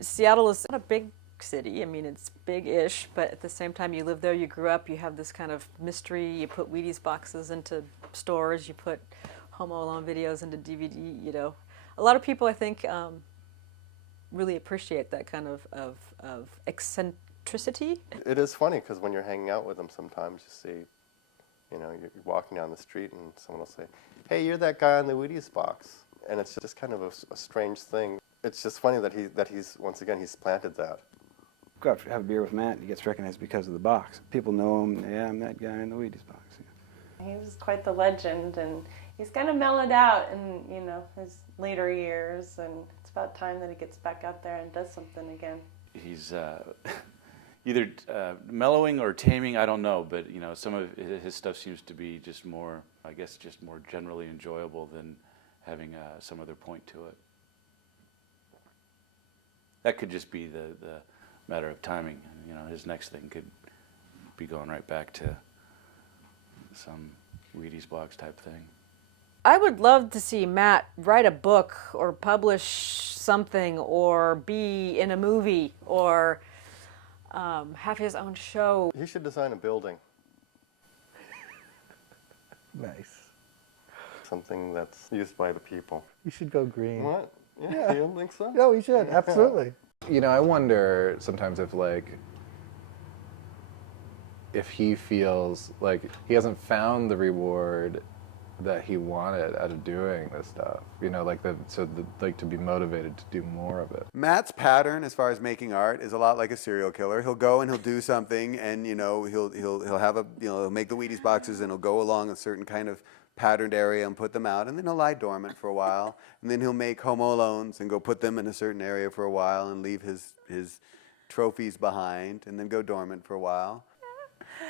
Seattle is not a big city. I mean, it's big-ish, but at the same time, you live there, you grew up, you have this kind of mystery. You put Wheaties boxes into stores, you put Home Alone videos into DVD, you know. A lot of people, I think, really appreciate that kind of eccentricity. It is funny because when you're hanging out with them, sometimes you see, you know, you're walking down the street and someone will say, "Hey, you're that guy on the Wheaties box," and it's just kind of a strange thing. It's just funny that he's once again he's planted that. Go out to have a beer with Matt, and he gets recognized because of the box. People know him. Yeah, I'm that guy in the Wheaties box. Yeah. He was quite the legend, and he's kind of mellowed out in, you know, his later years, and it's about time that he gets back out there and does something again. He's either mellowing or taming, I don't know, but you know, some of his stuff seems to be just more, I guess, just more generally enjoyable than having some other point to it. That could just be the matter of timing. You know, his next thing could be going right back to some Wheaties box type thing. I would love to see Matt write a book or publish something or be in a movie or have his own show. He should design a building. Nice. Something that's used by the people. You should go green. What? Yeah, you don't think so? No, we should, Yeah. absolutely. You know, I wonder sometimes if, like, if he feels like he hasn't found the reward that he wanted out of doing this stuff. You know, like like to be motivated to do more of it. Matt's pattern, as far as making art, is a lot like a serial killer. He'll go and he'll do something, and you know, he'll have a, you know, he'll make the Wheaties boxes, and he'll go along a certain kind of patterned area and put them out, and then he'll lie dormant for a while, and then he'll make Home Alones and go put them in a certain area for a while and leave his trophies behind, and then go dormant for a while.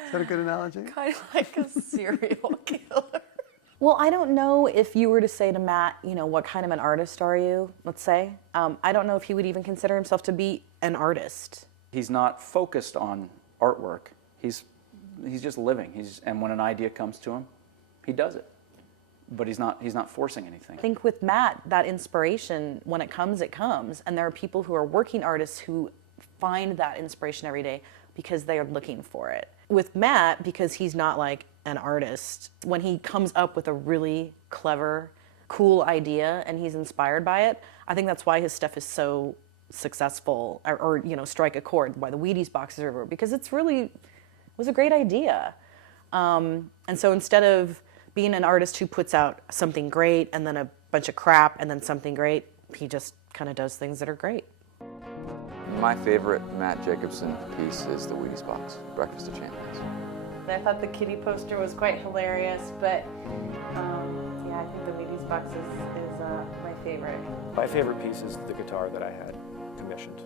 Is that a good analogy? Kind of like a serial killer. Well, I don't know if you were to say to Matt, you know, what kind of an artist are you, let's say. I don't know if he would even consider himself to be an artist. He's not focused on artwork. He's just living. And when an idea comes to him, he does it. But he's not forcing anything. I think with Matt, that inspiration, when it comes, and there are people who are working artists who find that inspiration every day because they are looking for it. With Matt, because he's not like an artist, when he comes up with a really clever, cool idea and he's inspired by it, I think that's why his stuff is so successful, or you know, strike a chord, why the Wheaties boxes are everywhere, because it was a great idea. And so instead of being an artist who puts out something great and then a bunch of crap and then something great, he just kind of does things that are great. My favorite Matt Jacobson piece is the Wheaties box, Breakfast of Champions. I thought the kitty poster was quite hilarious, but yeah, I think the Wheaties box is my favorite. My favorite piece is the guitar that I had commissioned,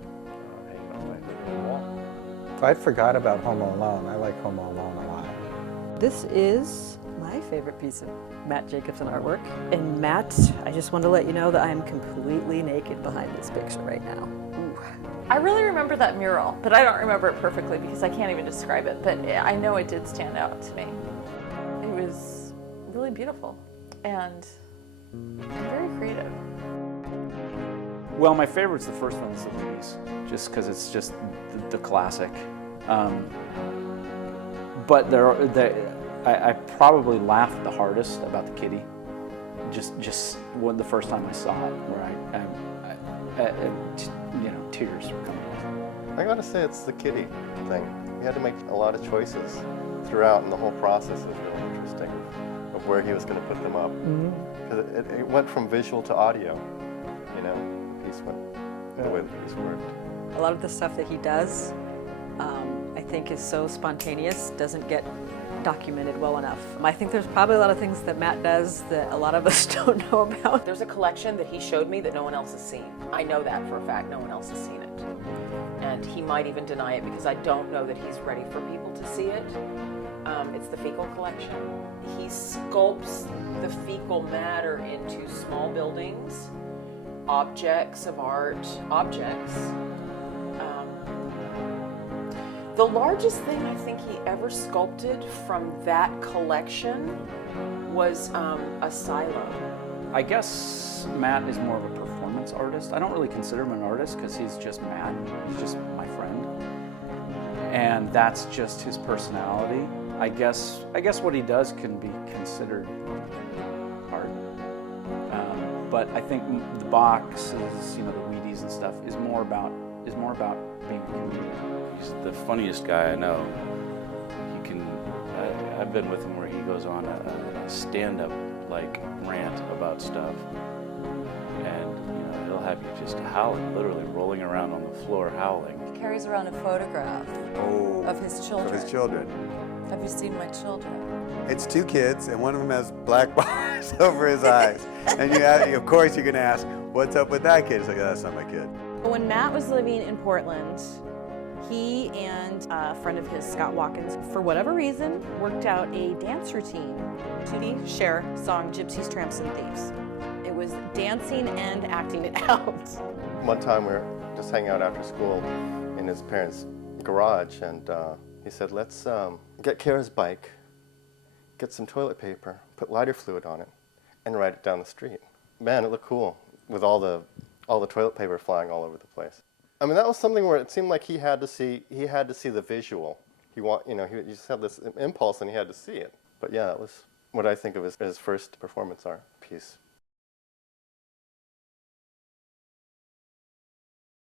hanging on my living room wall. I forgot about Home Alone. I like Home Alone a lot. This is my favorite piece of Matt Jacobson artwork. And Matt, I just want to let you know that I am completely naked behind this picture right now. Ooh. I really remember that mural, but I don't remember it perfectly because I can't even describe it, but I know it did stand out to me. It was really beautiful and very creative. Well, my favorite's the first one, is the Wheaties, just because it's just the classic. But I probably laughed the hardest about the kitty. Just when the first time I saw it, where you know, tears were coming. I gotta say, it's the kitty thing. He had to make a lot of choices throughout, and the whole process is really interesting of where he was going to put them up. Because it went from visual to audio, you know, the piece went the way the piece worked. A lot of the stuff that he does, I think is so spontaneous, doesn't get documented well enough. I think there's probably a lot of things that Matt does that a lot of us don't know about. There's a collection that he showed me that no one else has seen. I know that for a fact, no one else has seen it. And he might even deny it because I don't know that he's ready for people to see it. It's the fecal collection. He sculpts the fecal matter into small buildings, objects of art, objects. The largest thing I think he ever sculpted from that collection was a silo. I guess Matt is more of a performer performance artist. I don't really consider him an artist because he's just Matt. He's just my friend. And that's just his personality. I guess what he does can be considered art. But I think the boxes, you know, the Wheaties and stuff is more about being a comedian. He's the funniest guy I know. I've been with him where he goes on a stand-up like rant about stuff, and you know he'll have you just howling, literally rolling around on the floor howling. He carries around a photograph of his children. Of his children. Have you seen my children? It's 2 kids, and one of them has black bars over his eyes. And of course, you're going to ask, what's up with that kid? It's like, oh, that's not my kid. When Matt was living in Portland, he and a friend of his, Scott Watkins, for whatever reason, worked out a dance routine to the Cher song Gypsies, Tramps, and Thieves. It was dancing and acting it out. One time we were just hanging out after school in his parents' garage, and he said, let's get Kara's bike, get some toilet paper, put lighter fluid on it, and ride it down the street. Man, it looked cool with all the toilet paper flying all over the place. I mean, that was something where it seemed like he had to see the visual. He just had this impulse and he had to see it. But yeah, it was what I think of as his first performance art piece.